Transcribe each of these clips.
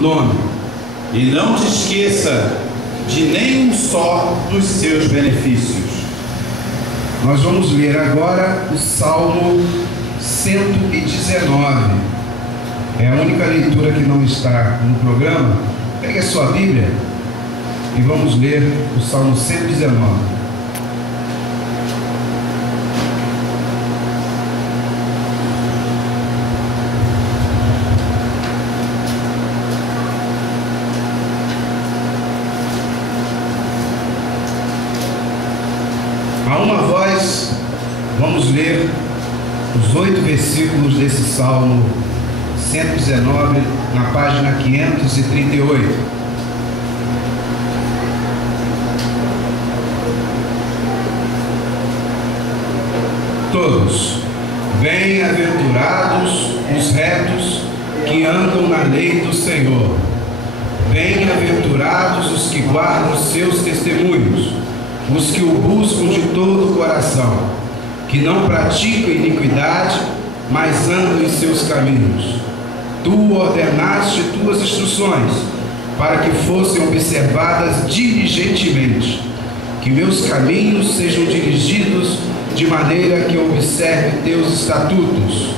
nome, e não te esqueça de nenhum só dos seus benefícios. Nós vamos ler agora o Salmo 119. É a única leitura que não está no programa. Pegue a sua Bíblia e vamos ler o Salmo 119. A uma voz, vamos ler os 8 versículos desse Salmo 119, na página 538. Todos, bem-aventurados os retos que andam na lei do Senhor. Bem-aventurados os que guardam seus testemunhos, os que o buscam de todo o coração, que não praticam iniquidade, mas andam em seus caminhos. Tu ordenaste tuas instruções, para que fossem observadas diligentemente. Que meus caminhos sejam dirigidos de maneira que eu observe teus estatutos.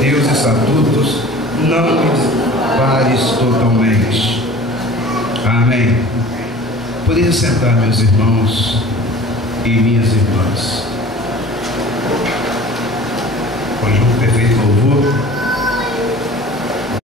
Teus estatutos não me pares totalmente. Amém. Poderia sentar, meus irmãos e minhas irmãs. Pode